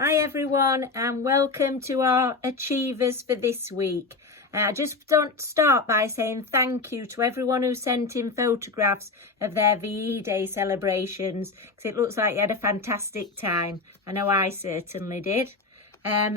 Hi everyone and welcome to our Achievers for this week. I just want to start by saying thank you to everyone who sent in photographs of their VE Day celebrations, because it looks like you had a fantastic time. I know I certainly did.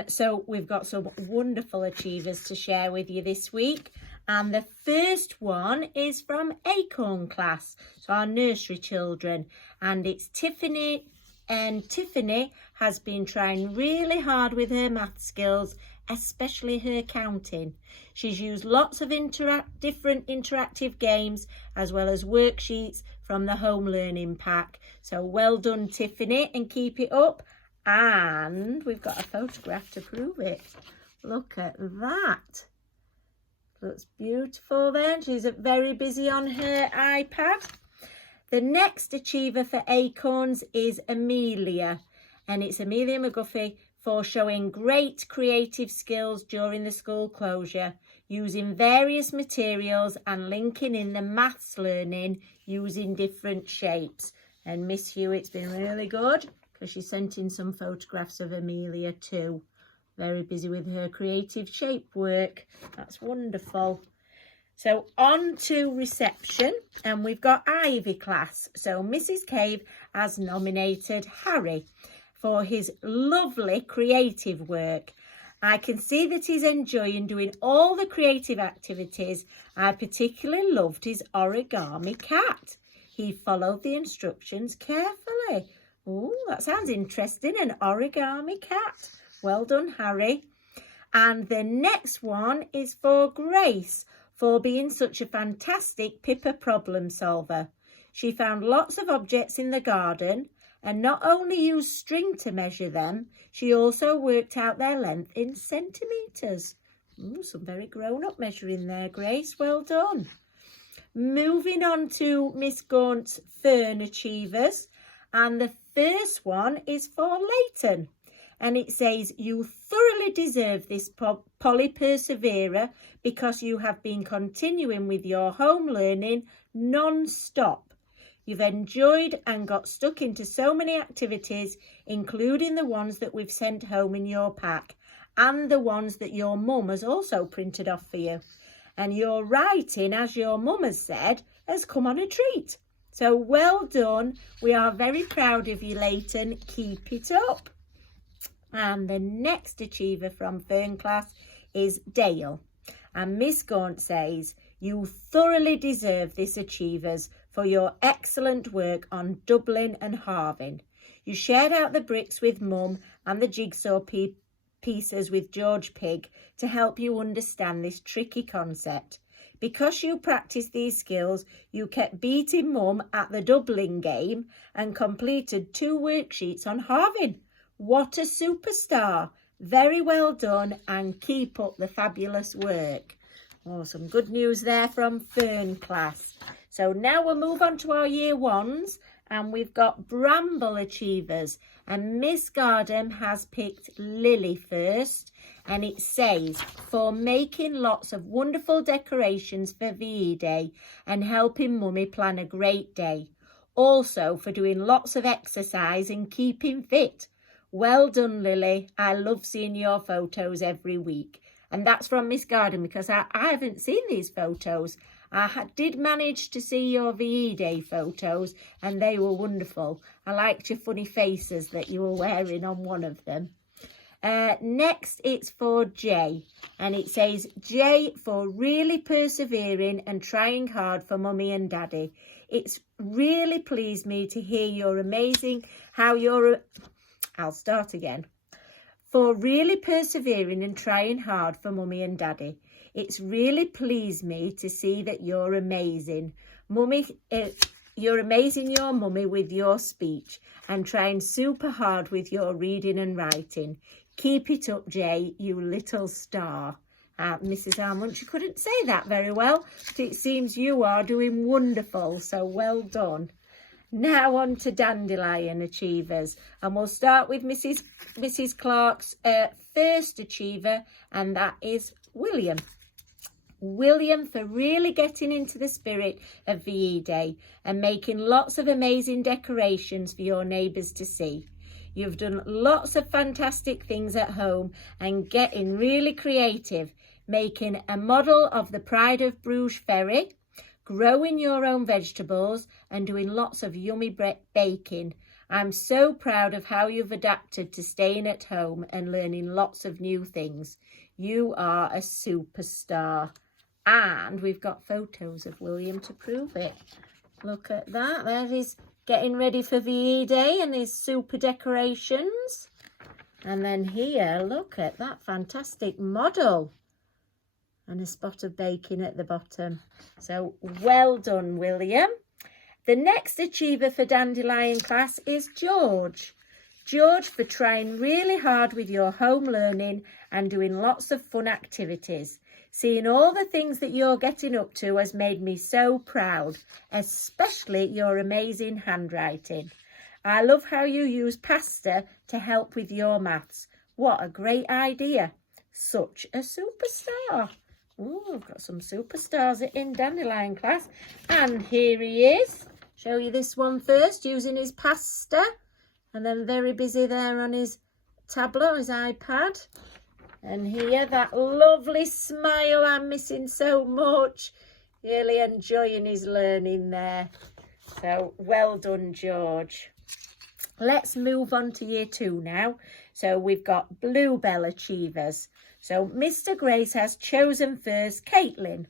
So we've got some wonderful achievers to share with you this week. And the first one is from Acorn class, so our nursery children, and it's Tiffany. And Tiffany has been trying really hard with her math skills, especially her counting. She's used lots of different interactive games as well as worksheets from the home learning pack. So well done, Tiffany, and keep it up. And we've got a photograph to prove it. Look at that. Looks beautiful then. She's very busy on her iPad. The next achiever for Acorns is Amelia, and it's Amelia McGuffey for showing great creative skills during the school closure, using various materials and linking in the maths learning using different shapes. And Miss Hewitt's been really good because she sent in some photographs of Amelia too. Very busy with her creative shape work. That's wonderful. So on to reception, and we've got Ivy class. So Mrs. Cave has nominated Harry for his lovely creative work. I can see that he's enjoying doing all the creative activities. I particularly loved his origami cat. He followed the instructions carefully. Oh, that sounds interesting, an origami cat. Well done, Harry. And the next one is for Grace, for being such a fantastic Pippa problem solver. She found lots of objects in the garden and not only used string to measure them, she also worked out their length in centimetres. Some very grown-up measuring there, Grace. Well done. Moving on to Miss Gaunt's Fern Achievers, and the first one is for Leighton. And it says, you thoroughly deserve this Polly Perseverer because you have been continuing with your home learning non-stop. You've enjoyed and got stuck into so many activities, including the ones that we've sent home in your pack and the ones that your mum has also printed off for you. And your writing, as your mum has said, has come on a treat. So well done. We are very proud of you, Leighton. Keep it up. And the next achiever from Fern class is Dale. And Miss Gaunt says, you thoroughly deserve this, achievers, for your excellent work on doubling and halving. You shared out the bricks with Mum and the jigsaw pieces with George Pig to help you understand this tricky concept. Because you practiced these skills, you kept beating Mum at the doubling game and completed 2 worksheets on halving. What a superstar. Very well done and keep up the fabulous work. Oh, some good news there from Fern class. So now we'll move on to our year 1s, and we've got Bramble achievers, and Miss Gardam has picked Lily first, and it says, for making lots of wonderful decorations for VE Day and helping Mummy plan a great day. Also for doing lots of exercise and keeping fit. Well done, Lily. I love seeing your photos every week. And that's from Miss Garden, because I haven't seen these photos. I did manage to see your VE Day photos and they were wonderful. I liked your funny faces that you were wearing on one of them. Next, it's for Jay. And it says, Jay, for really persevering and trying hard for Mummy and Daddy. It's really pleased me to hear you're amazing, I'll start again. For really persevering and trying hard for Mummy and Daddy. It's really pleased me to see that you're amazing. You're amazing your Mummy with your speech and trying super hard with your reading and writing. Keep it up, Jay, you little star. Mrs. Armont, you couldn't say that very well, but it seems you are doing wonderful, so well done. Now on to Dandelion achievers, and we'll start with Mrs. Clark's first achiever, and that is William. William for really getting into the spirit of VE Day and making lots of amazing decorations for your neighbours to see. You've done lots of fantastic things at home and getting really creative, making a model of the Pride of Bruges ferry, growing your own vegetables and doing lots of yummy baking. I'm so proud of how you've adapted to staying at home and learning lots of new things. You are a superstar. And we've got photos of William to prove it. Look at that. There he's getting ready for VE Day and his super decorations. And then here, look at that fantastic model. And a spot of bacon at the bottom. So well done, William. The next achiever for Dandelion class is George. George, for trying really hard with your home learning and doing lots of fun activities. Seeing all the things that you're getting up to has made me so proud, especially your amazing handwriting. I love how you use pasta to help with your maths. What a great idea. Such a superstar. Oh, we've got some superstars in Dandelion class. And here he is. Show you this one first, using his pasta. And then very busy there on his tablet, his iPad. And here, that lovely smile I'm missing so much. Really enjoying his learning there. So, well done, George. Let's move on to year 2 now. So, we've got Bluebell achievers. So, Mr. Grace has chosen first Caitlin.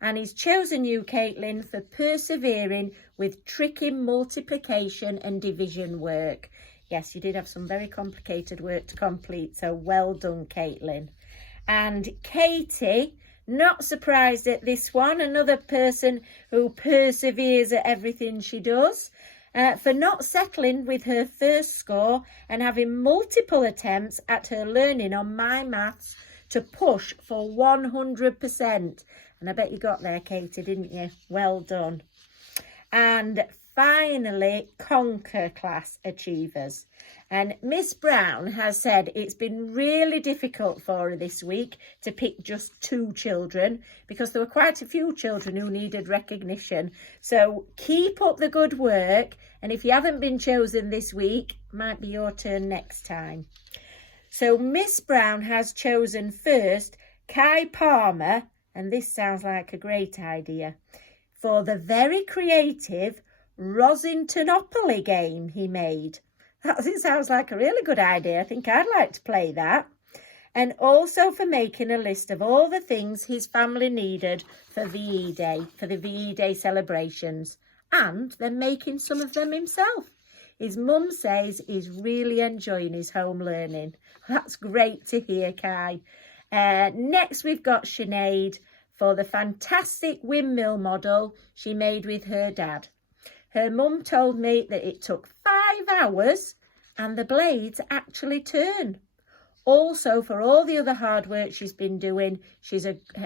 And he's chosen you, Caitlin, for persevering with tricky multiplication and division work. Yes, you did have some very complicated work to complete, so well done, Caitlin. And Katie, not surprised at this one, another person who perseveres at everything she does, for not settling with her first score and having multiple attempts at her learning on My Maths to push for 100%. And I bet you got there, Katie, didn't you? Well done. And finally, Conquer class achievers. And Miss Brown has said it's been really difficult for her this week to pick just 2 children because there were quite a few children who needed recognition. So keep up the good work. And if you haven't been chosen this week, might be your turn next time. So Miss Brown has chosen first Kai Palmer, and this sounds like a great idea, for the very creative Rosingtonopoly game he made. That sounds like a really good idea. I think I'd like to play that. And also for making a list of all the things his family needed for VE Day, for the VE Day celebrations, and then making some of them himself. His mum says he's really enjoying his home learning. That's great to hear, Kai. Next, we've got Sinead for the fantastic windmill model she made with her dad. Her mum told me that it took 5 hours and the blades actually turn. Also, for all the other hard work she's been doing,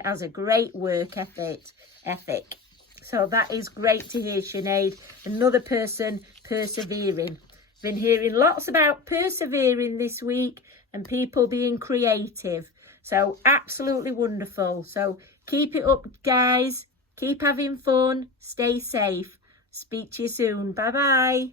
has a great work ethic. So that is great to hear, Sinead. Another person persevering. Been hearing lots about persevering this week and people being creative. So absolutely wonderful. So keep it up, guys. Keep having fun. Stay safe. Speak to you soon. Bye-bye.